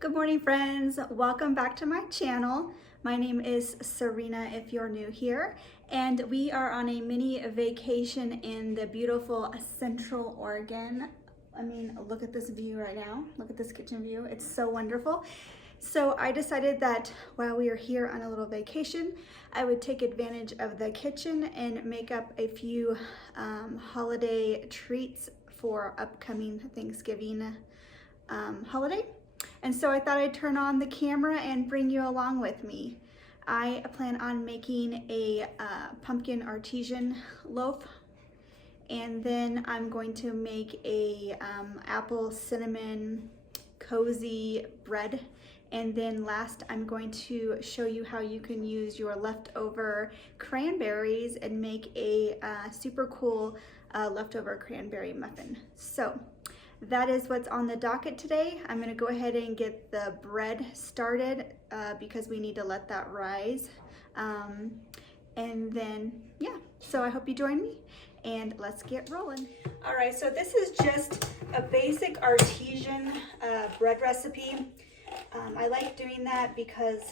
Good morning, friends. Welcome back to my channel. My name is Serena if you're new here, and we are on a mini vacation in the beautiful Central Oregon. I mean, look at this view right now. Look at this kitchen view. It's so wonderful. So I decided that while we are here on a little vacation, I would take advantage of the kitchen and make up a few holiday treats for upcoming Thanksgiving holiday. And so I thought I'd turn on the camera and bring you along with me. I plan on making a pumpkin artesian loaf, and then I'm going to make a apple cinnamon cozy bread. And then last, I'm going to show you how you can use your leftover cranberries and make a super cool leftover cranberry muffin. So that is what's on the docket today. I'm gonna go ahead and get the bread started because we need to let that rise. And then, yeah, so I hope you join me and let's get rolling. All right, so this is just a basic artesian bread recipe. I like doing that because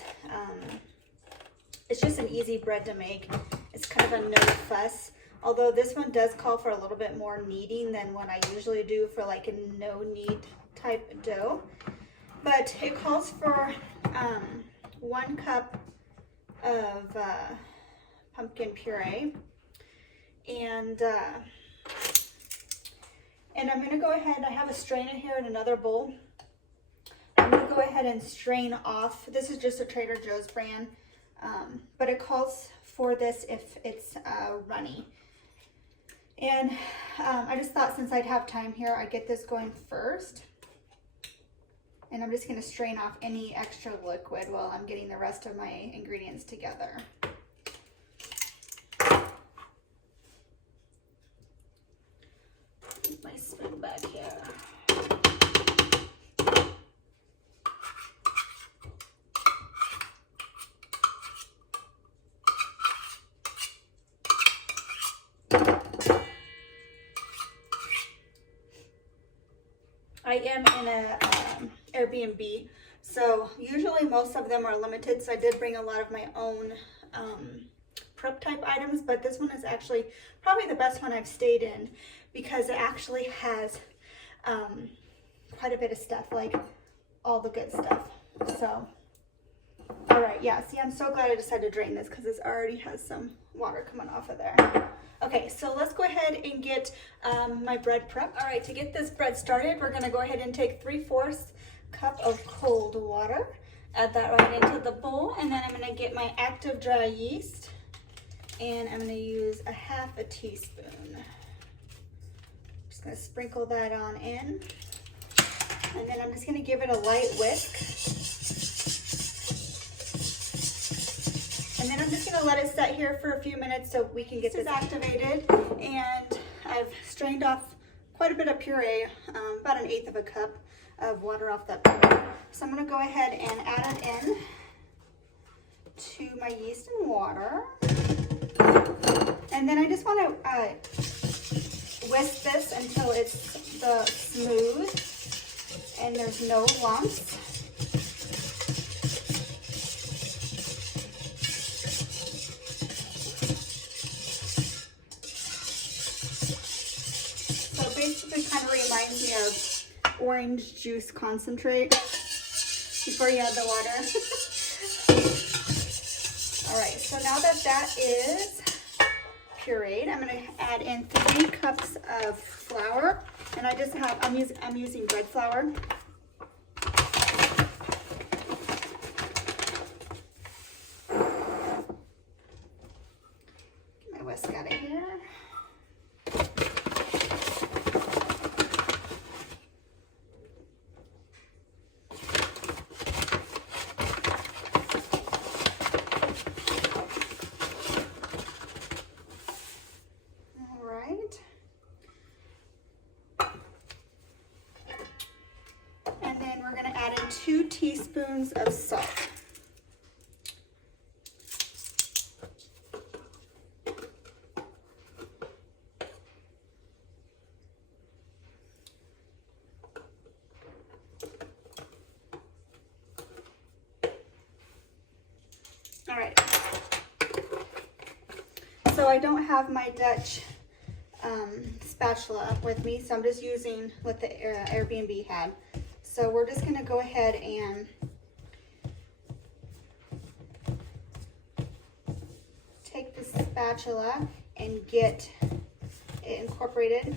it's just an easy bread to make. It's kind of a no fuss. Although this one does call for a little bit more kneading than what I usually do for like a no knead type dough. But it calls for 1 cup of pumpkin puree. And I'm gonna go ahead, I have a strainer here in another bowl. I'm gonna go ahead and strain off. This is just a Trader Joe's brand, but it calls for this if it's runny. And I just thought since I'd have time here, I'd get this going first. And I'm just gonna strain off any extra liquid while I'm getting the rest of my ingredients together. Put my spoon back here. I am in a Airbnb, so usually most of them are limited, so I did bring a lot of my own prep type items, but this one is actually probably the best one I've stayed in because it actually has quite a bit of stuff, like all the good stuff. So, all right, yeah, see, I'm so glad I decided to drain this because this already has some water coming off of there. Okay, so let's go ahead and get my bread prepped. All right, to get this bread started, we're gonna go ahead and take 3/4 cup of cold water, add that right into the bowl, and then I'm gonna get my active dry yeast, and I'm gonna use a 1/2 teaspoon. Just gonna sprinkle that on in, and then I'm just gonna give it a light whisk. And then I'm just gonna let it set here for a few minutes so we can get this activated. And I've strained off quite a bit of puree, about 1/8 cup of water off that puree. So I'm gonna go ahead and add it in to my yeast and water. And then I just wanna whisk this until it's smooth and there's no lumps. Basically kind of reminds me of orange juice concentrate before you add the water. All right, so now that that is pureed, I'm going to add in 3 cups of flour, and I'm using bread flour. Get my whisk out of here. And then we're going to add in 2 teaspoons of salt. So I don't have my Dutch spatula with me, so I'm just using what the Airbnb had. So we're just gonna go ahead and take the spatula and get it incorporated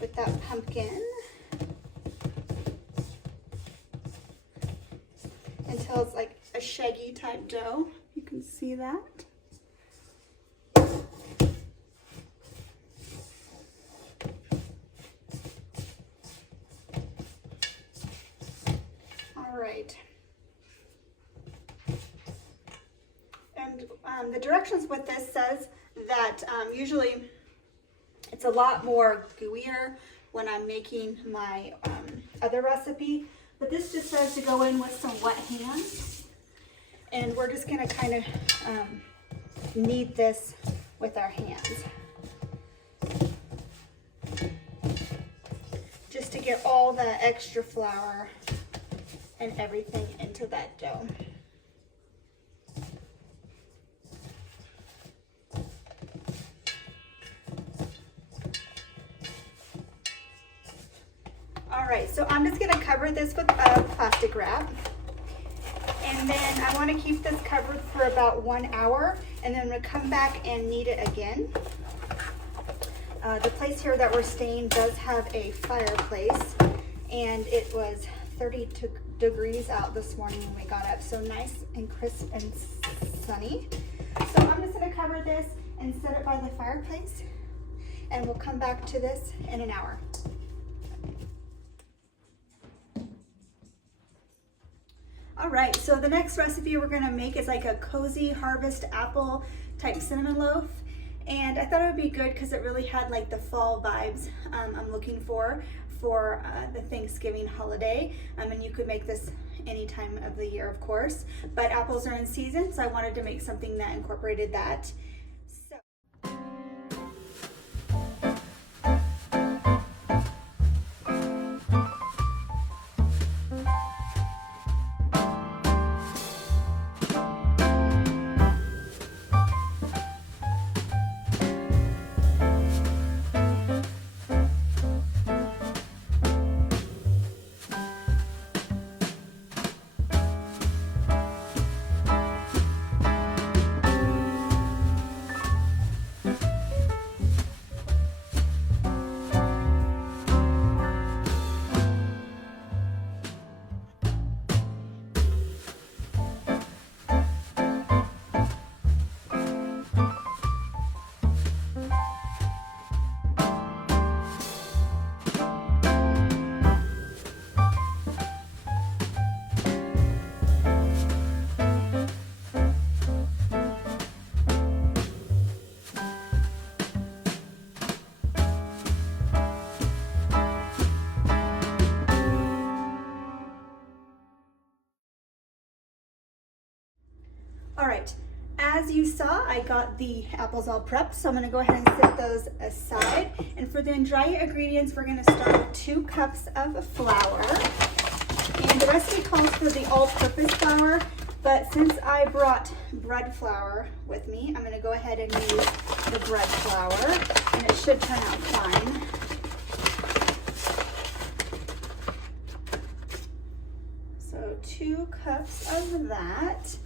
with that pumpkin until it's like a shaggy type dough. You can see that. All right. And the directions with this says that usually it's a lot more gooier when I'm making my other recipe, but this just says to go in with some wet hands, and we're just gonna kind of knead this with our hands just to get all the extra flour and everything into that dough. All right, so I'm just gonna cover this with plastic wrap. And then I wanna keep this covered for about 1 hour, and then I'm gonna come back and knead it again. The place here that we're staying does have a fireplace, and it was 32 degrees out this morning when we got up, so nice and crisp and sunny. So I'm just gonna cover this and set it by the fireplace, and we'll come back to this in an hour. All right, so the next recipe we're gonna make is like a cozy Harvest Apple type cinnamon loaf. And I thought it would be good because it really had like the fall vibes I'm looking for the Thanksgiving holiday. And you could make this any time of the year, of course, but apples are in season, so I wanted to make something that incorporated that. All right, as you saw, I got the apples all prepped, so I'm gonna go ahead and set those aside. And for the dry ingredients, we're gonna start with 2 cups of flour. And the recipe calls for the all-purpose flour, but since I brought bread flour with me, I'm gonna go ahead and use the bread flour, and it should turn out fine. So 2 cups of that.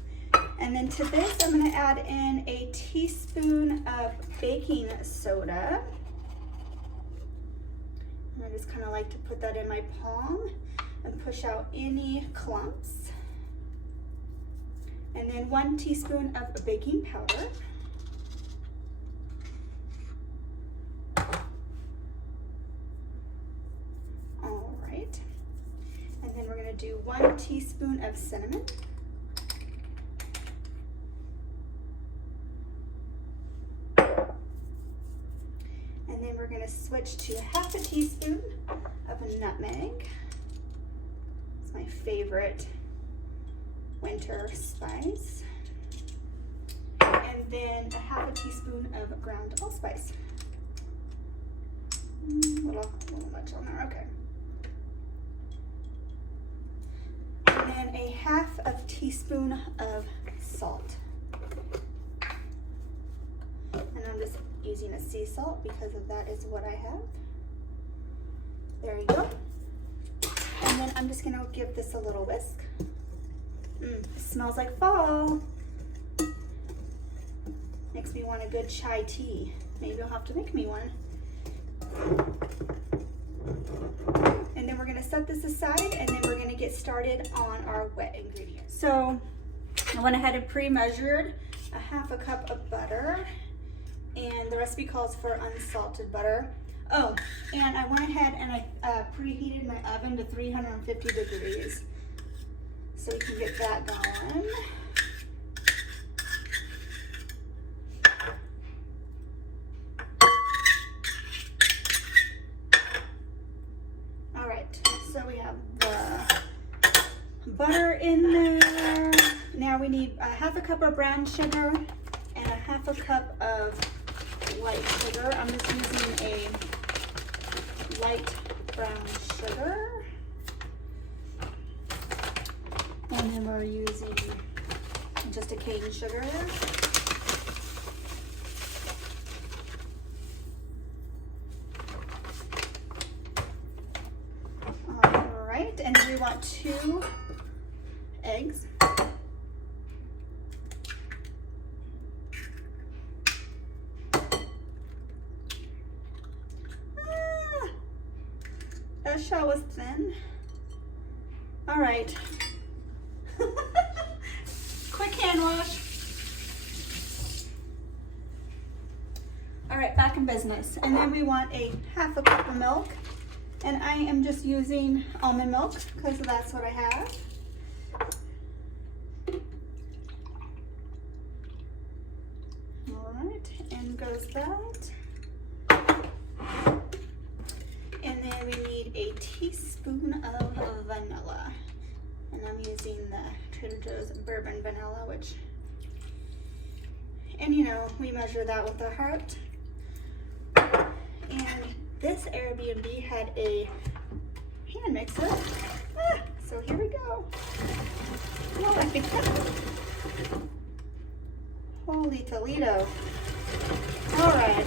And then to this, I'm gonna add in a teaspoon of baking soda. And I just kind of like to put that in my palm and push out any clumps. And then 1 teaspoon of baking powder. All right. And then we're gonna do 1 teaspoon of cinnamon. And then we're going to switch to 1/2 teaspoon of nutmeg. It's my favorite winter spice. And then 1/2 teaspoon of ground allspice. A little much on there, okay. And then a 1/2 teaspoon of salt. using a sea salt because of that is what I have. There you go. And then I'm just gonna give this a little whisk. It smells like fall. Makes me want a good chai tea. Maybe you'll have to make me one. And then we're gonna set this aside and then we're gonna get started on our wet ingredients. So I went ahead and pre-measured a half a cup of butter, and the recipe calls for unsalted butter. Oh, and I went ahead and I preheated my oven to 350 degrees. So we can get that going. All right, so we have the butter in there. Now we need a half a cup of brown sugar and a half a cup of white sugar. I'm just using a light brown sugar. And then we're using just a cane sugar. All right, and then we want 2 eggs. That shell was thin. All right. Quick hand wash. All right, back in business. And then we want a half a cup of milk. And I am just using almond milk because that's what I have. All right, in goes that. And then we need a teaspoon of vanilla. And I'm using the Trader Joe's bourbon vanilla, which, and you know, we measure that with our heart. And this Airbnb had a hand mixer. So here we go. Oh, I think that, holy Toledo. All right.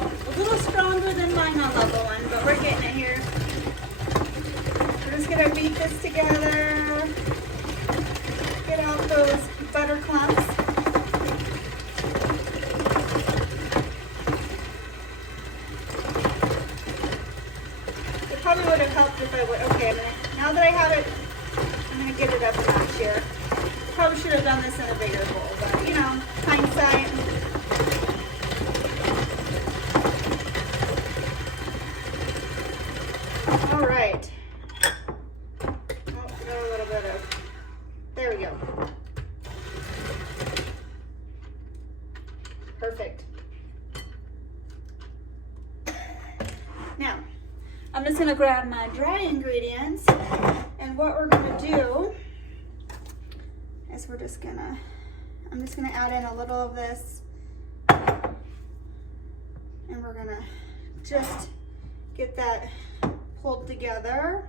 A little stronger than mine on level 1, but we're getting it here. We're just gonna beat this together. Get out those butter clumps. It probably would have helped if I would, okay, now that I have it, I'm gonna get it up a notch here. Probably should have done this in a bigger bowl, but you know, hindsight. All right. Oh, got a little bit of, there we go. Perfect. Now, I'm just gonna grab my dry ingredients, and what we're gonna do is I'm just gonna add in a little of this, and we're gonna just get that pulled together.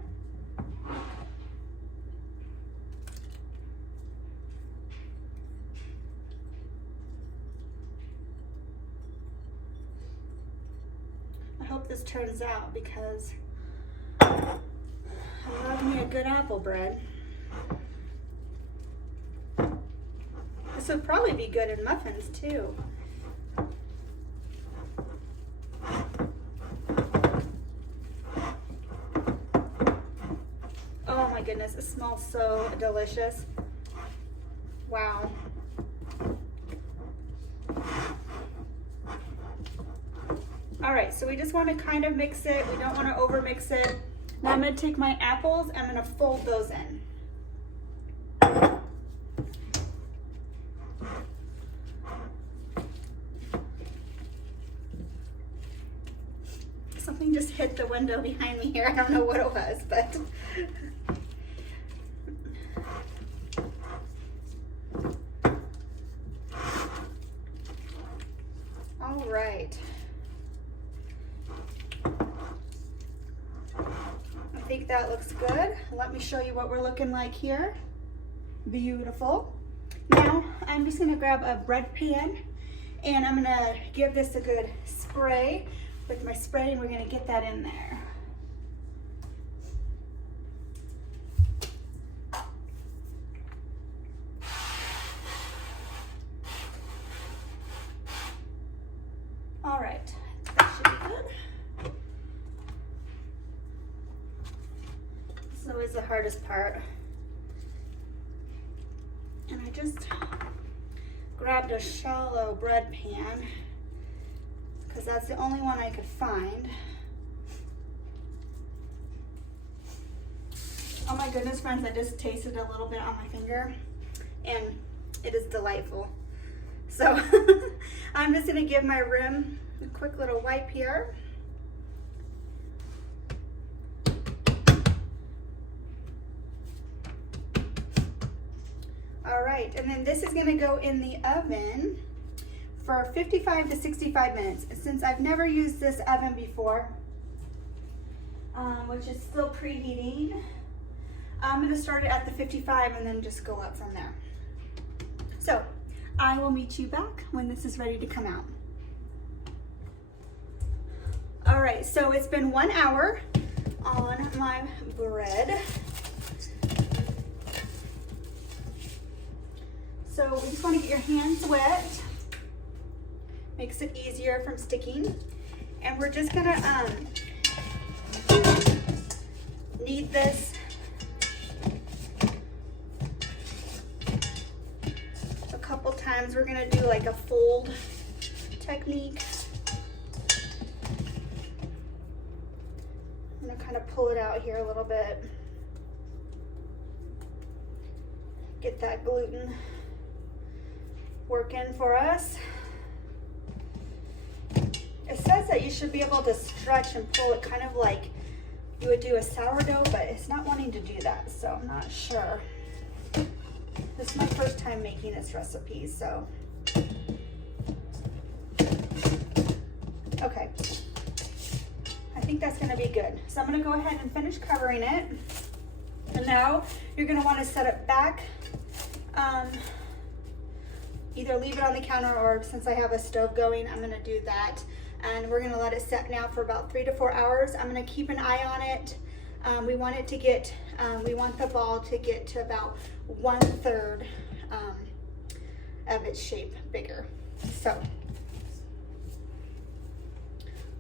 I hope this turns out because I love me a good apple bread. This would probably be good in muffins too. Oh my goodness, it smells so delicious. Wow. All right, so we just want to kind of mix it. We don't want to over mix it. Now I'm going to take my apples, I'm going to fold those in. Something just hit the window behind me here. I don't know what it was, but. All right. I think that looks good. Let me show you what we're looking like here. Beautiful. Now I'm just gonna grab a bread pan And I'm gonna give this a good spray with my spray, and we're gonna get that in there. All right, that should be good. This is always the hardest part. And I just grabbed a shallow bread pan because that's the only one I could find. Oh my goodness, friends, I just tasted a little bit on my finger and it is delightful. So I'm just gonna give my rim a quick little wipe here. All right, and then this is gonna go in the oven for 55 to 65 minutes. Since I've never used this oven before, which is still preheating, I'm gonna start it at the 55 and then just go up from there. So I will meet you back when this is ready to come out. All right, so it's been 1 hour on my bread. So we just want to get your hands wet. Makes it easier from sticking. And we're just gonna knead this a couple times. We're gonna do like a fold technique. I'm gonna kind of pull it out here a little bit. Get that gluten working for us. It says that you should be able to stretch and pull it kind of like you would do a sourdough, but it's not wanting to do that, so I'm not sure. This is my first time making this recipe, so. Okay, I think that's gonna be good. So I'm gonna go ahead and finish covering it. And now you're gonna wanna set it back. Either leave it on the counter, or since I have a stove going, I'm gonna do that. And we're gonna let it set now for about 3 to 4 hours. I'm gonna keep an eye on it. We want it to get, we want the ball to get to about 1/3 of its shape bigger. So,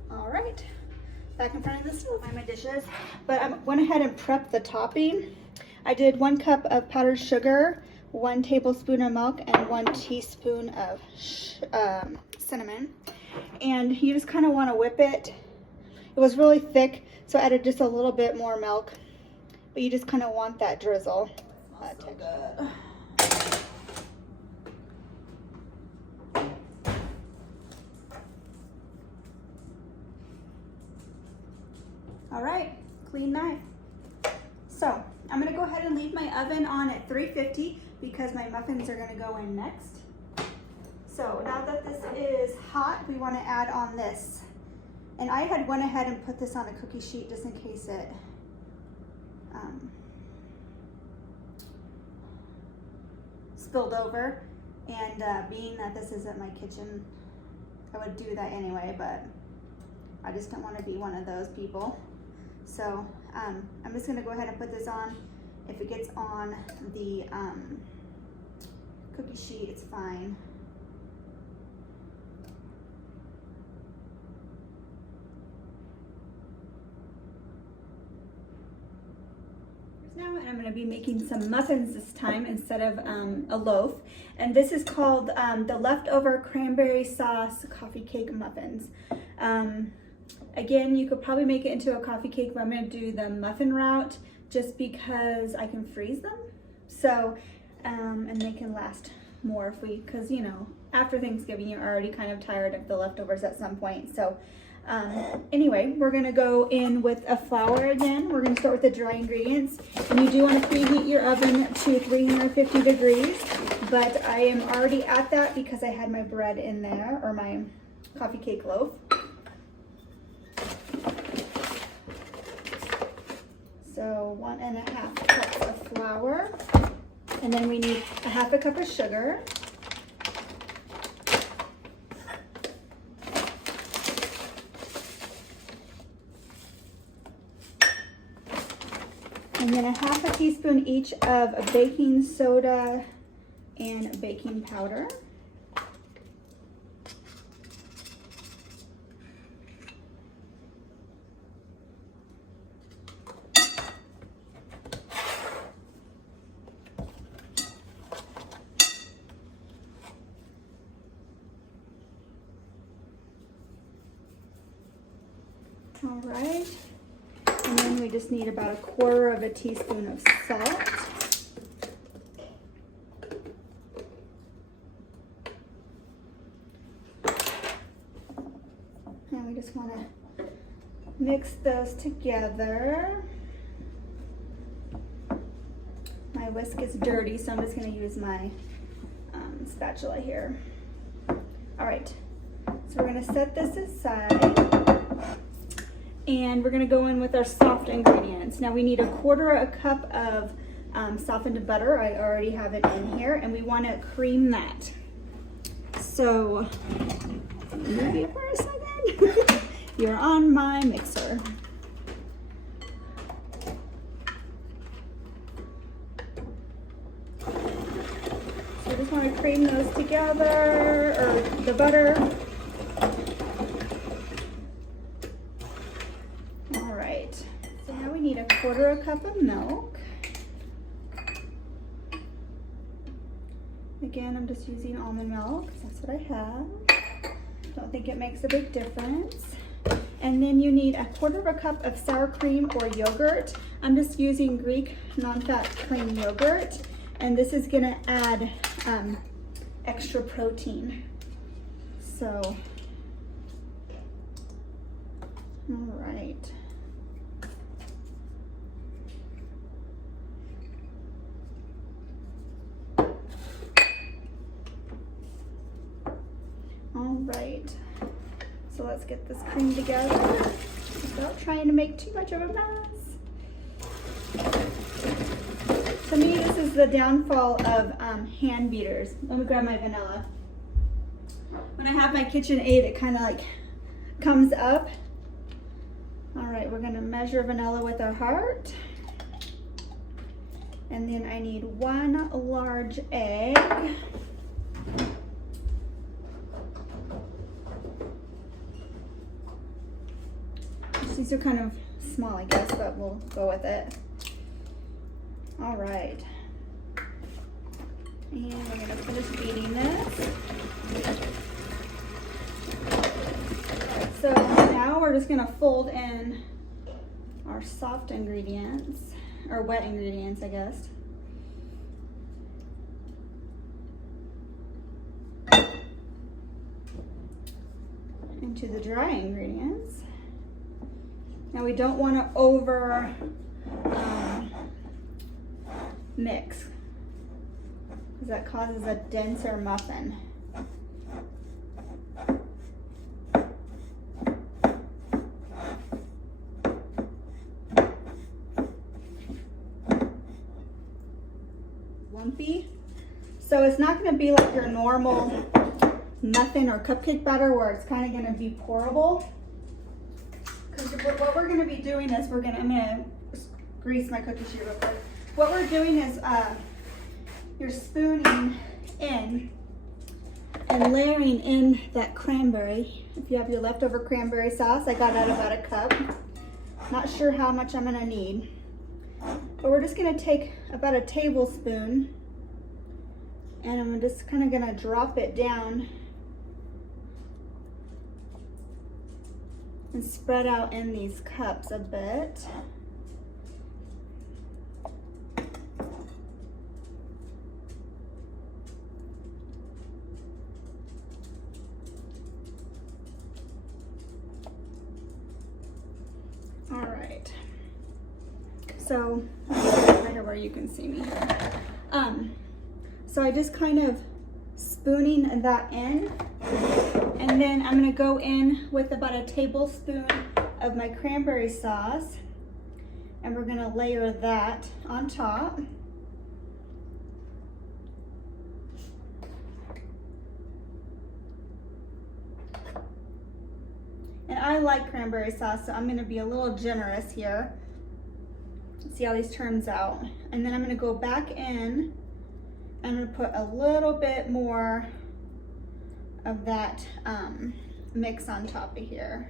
all right, back in front of the stove. My dishes, but I went ahead and prepped the topping. I did 1 cup of powdered sugar, 1 tablespoon of milk, and 1 teaspoon of cinnamon. And you just kind of want to whip it. It was really thick, so I added just a little bit more milk, but you just kind of want that drizzle. That's so good. All right, clean knife. So I'm gonna go ahead and leave my oven on at 350 because my muffins are gonna go in next. So now that this is hot, we wanna add on this. And I had went ahead and put this on a cookie sheet just in case it spilled over. And being that this isn't my kitchen, I would do that anyway, but I just don't wanna be one of those people. So I'm just gonna go ahead and put this on. If it gets on the cookie sheet, it's fine. Now, and I'm going to be making some muffins this time instead of a loaf. And this is called the leftover cranberry sauce coffee cake muffins. Again, you could probably make it into a coffee cake, but I'm going to do the muffin route just because I can freeze them. So, and they can last more if we, because you know, after Thanksgiving, you're already kind of tired of the leftovers at some point. So anyway, we're gonna go in with a flour again. We're gonna start with the dry ingredients. And you do want to preheat your oven to 350 degrees, but I am already at that because I had my bread in there, or my coffee cake loaf. So 1.5 cups of flour, and then we need 1/2 cup of sugar. And then a half a teaspoon each of baking soda and baking powder. All right, and then we just need about 1/4 of a teaspoon of salt. And we just want to mix those together. My whisk is dirty, so I'm just going to use my spatula here. All right, so we're going to set this aside. And we're gonna go in with our soft ingredients. Now we need 1/4 cup of softened butter. I already have it in here, and we wanna cream that. So, move you for a second. You're on my mixer. So I just wanna cream those together, or the butter. Need 1/4 cup of milk. Again, I'm just using almond milk because that's what I have. Don't think it makes a big difference. And then you need 1/4 cup of sour cream or yogurt. I'm just using Greek non-fat cream yogurt, and this is gonna add extra protein. So, all right. All right, so let's get this cream together without trying to make too much of a mess. To me, this is the downfall of hand beaters. Let me grab my vanilla. When I have my KitchenAid, it kind of like comes up. All right, we're gonna measure vanilla with our heart. And then I need 1 large egg. These are kind of small, I guess, but we'll go with it. All right. And we're gonna finish beating this. So now we're just gonna fold in our soft ingredients, or wet ingredients, I guess. Into the dry ingredients. Now we don't want to over mix, because that causes a denser muffin. Lumpy. So it's not going to be like your normal muffin or cupcake batter where it's kind of going to be pourable. What we're going to be doing is I'm going to grease my cookie sheet real quick. What we're doing is you're spooning in and layering in that cranberry. If you have your leftover cranberry sauce, I got out about 1 cup. Not sure how much I'm going to need. But we're just going to take about 1 tablespoon, and I'm just kind of going to drop it down and spread out in these cups a bit. All right. So, right here where you can see me. So I just kind of spooning that in. And then I'm going to go in with about 1 tablespoon of my cranberry sauce, and we're going to layer that on top. And I like cranberry sauce, so I'm going to be a little generous here. See how these turns out. And then I'm gonna go back in. I'm gonna put a little bit more of that mix on top of here.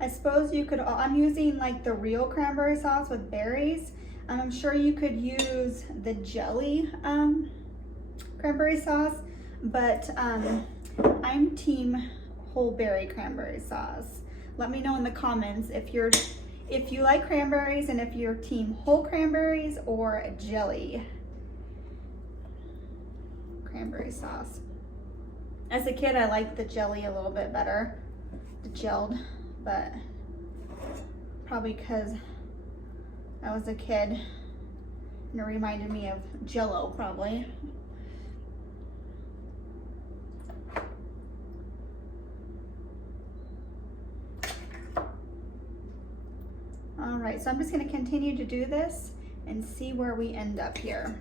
I suppose you could, I'm using like the real cranberry sauce with berries. I'm sure you could use the jelly cranberry sauce, but I'm team whole berry cranberry sauce. Let me know in the comments if you like cranberries and if you're team whole cranberries or jelly cranberry sauce. As a kid, I liked the jelly a little bit better, the gelled, but probably because I was a kid and it reminded me of Jell-O probably. All right, so I'm just gonna continue to do this and see where we end up here.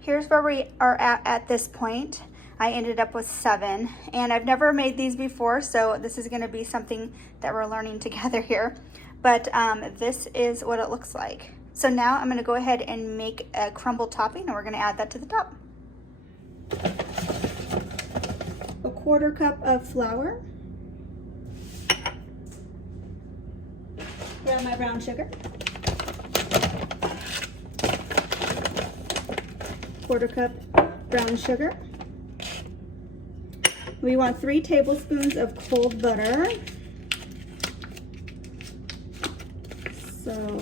Here's where we are at this point. I ended up with 7, and I've never made these before, so this is gonna be something that we're learning together here. But this is what it looks like. So now I'm gonna go ahead and make a crumble topping, and we're gonna add that to the top. A 1/4 cup of flour. Grab my brown sugar. 1/4 cup brown sugar. We want 3 tablespoons of cold butter. So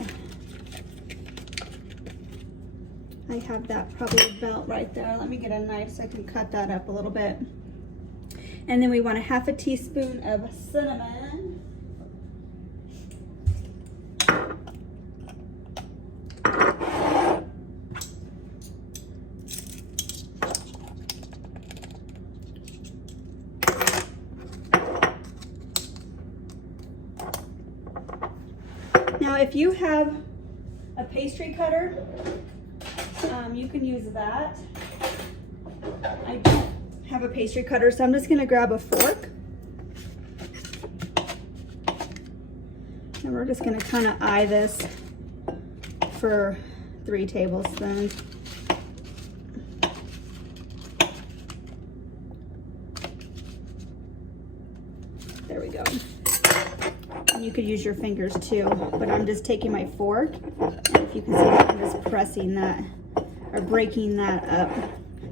I have that probably about right there. Let me get a knife so I can cut that up a little bit. And then we want 1/2 teaspoon of cinnamon. Now, if you have a pastry cutter, you can use that. I don't have a pastry cutter, so I'm just gonna grab a fork. And we're just gonna kind of eye this for 3 tablespoons. There we go. You could use your fingers too, but I'm just taking my fork, and if you can see that, I'm just pressing that or breaking that up.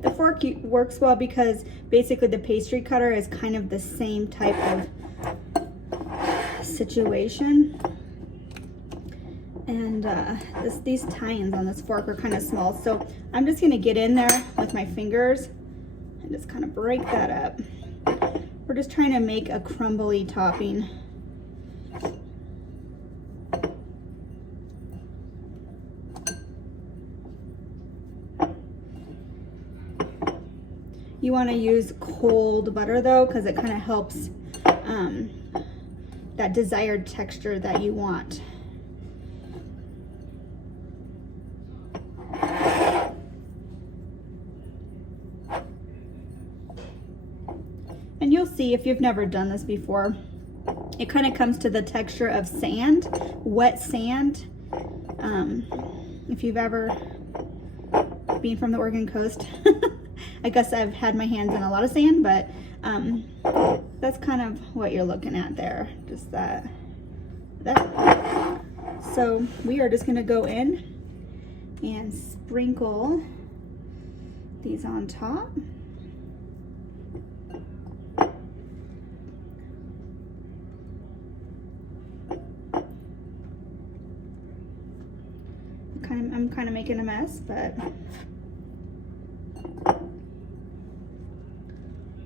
The fork works well because basically the pastry cutter is kind of the same type of situation. And these tie-ins on this fork are kind of small, so I'm just gonna get in there with my fingers and just kind of break that up. We're just trying to make a crumbly topping. You want to use cold butter though, because it kind of helps that desired texture that you want. And you'll see if you've never done this before, it kind of comes to the texture of sand, wet sand. If you've ever been from the Oregon coast, I guess I've had my hands in a lot of sand, but that's kind of what you're looking at there, just that. So we are just gonna go in and sprinkle these on top. I'm kind of making a mess, but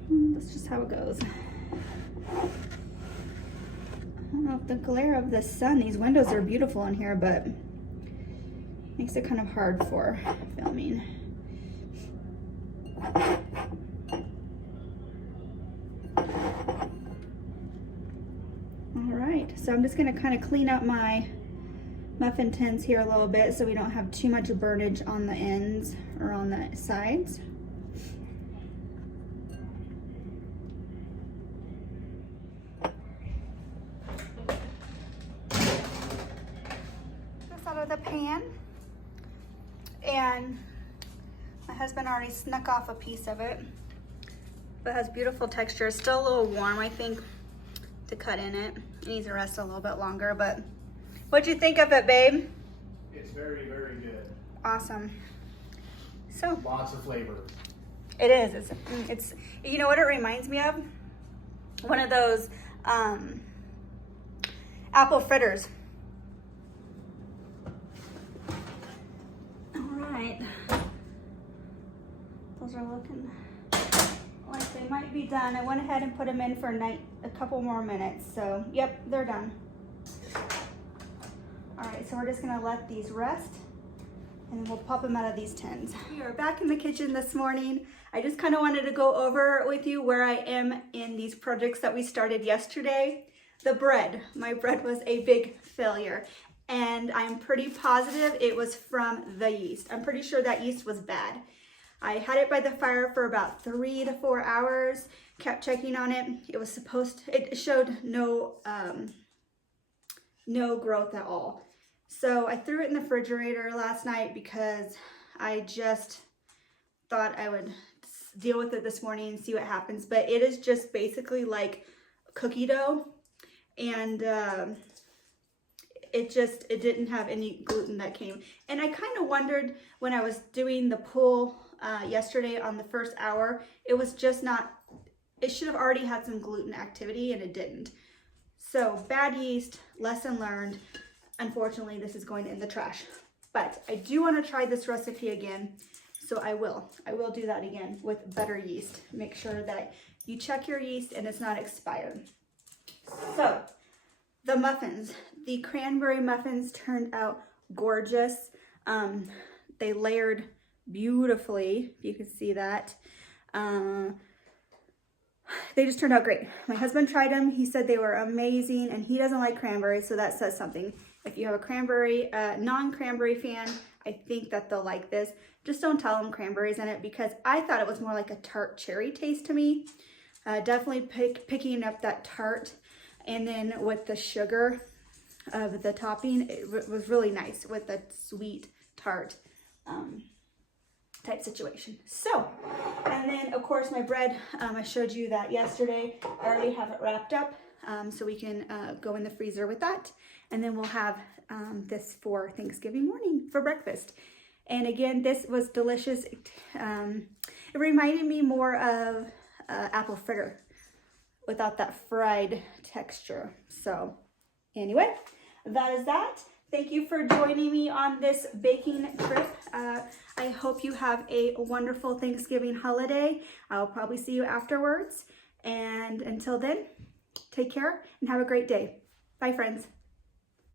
that's just how it goes. I don't know if the glare of the sun, these windows are beautiful in here, but makes it kind of hard for filming. All right, so I'm just gonna kind of clean up my muffin tins here a little bit so we don't have too much burnage on the ends or on the sides. of the pan. And my husband already snuck off a piece of it. But it has beautiful texture. It's still a little warm, I think, to cut in it. It needs to rest a little bit longer, but what'd you think of it, babe? It's very, very good. Awesome. So Lots of flavor. it is. It's you know what it reminds me of? One of those apple fritters. All right. Those are looking like they might be done. I went ahead and put them in for a couple more minutes. So, yep, they're done. All right, so we're just gonna let these rest and then we'll pop them out of these tins. We are back in the kitchen this morning. I just kind of wanted to go over with you where I am in these projects that we started yesterday. The bread, my bread was a big failure and I'm pretty positive it was from the yeast. I'm pretty sure that yeast was bad. I had it by the fire for about 3 to 4 hours, kept checking on it. It showed no growth at all. So I threw it in the refrigerator last night because I just thought I would deal with it this morning and see what happens. But it is just basically like cookie dough, and it didn't have any gluten that came. And I kind of wondered when I was doing the pull yesterday on the first hour, it should have already had some gluten activity and it didn't. So bad yeast, lesson learned. Unfortunately, this is going in the trash. But I do want to try this recipe again, so I will. I will do that again with better yeast. Make sure that you check your yeast and it's not expired. So the muffins, the cranberry muffins turned out gorgeous. They layered beautifully, if you can see that. They just turned out great. My husband tried them. He said they were amazing, and he doesn't like cranberry, so that says something. If you have a non-cranberry fan, I think that they'll like this. Just don't tell them cranberries in it, because I thought it was more like a tart cherry taste to me. Definitely picking up that tart, and then with the sugar of the topping, it was really nice with the sweet tart type situation. So, and then of course my bread, I showed you that yesterday. I already have it wrapped up, so we can go in the freezer with that, and then we'll have this for Thanksgiving morning for breakfast. And again, this was delicious. It reminded me more of apple fritter without that fried texture. So anyway, that is that. Thank you for joining me on this baking trip. I hope you have a wonderful Thanksgiving holiday. I'll probably see you afterwards. And until then, take care and have a great day. Bye, friends.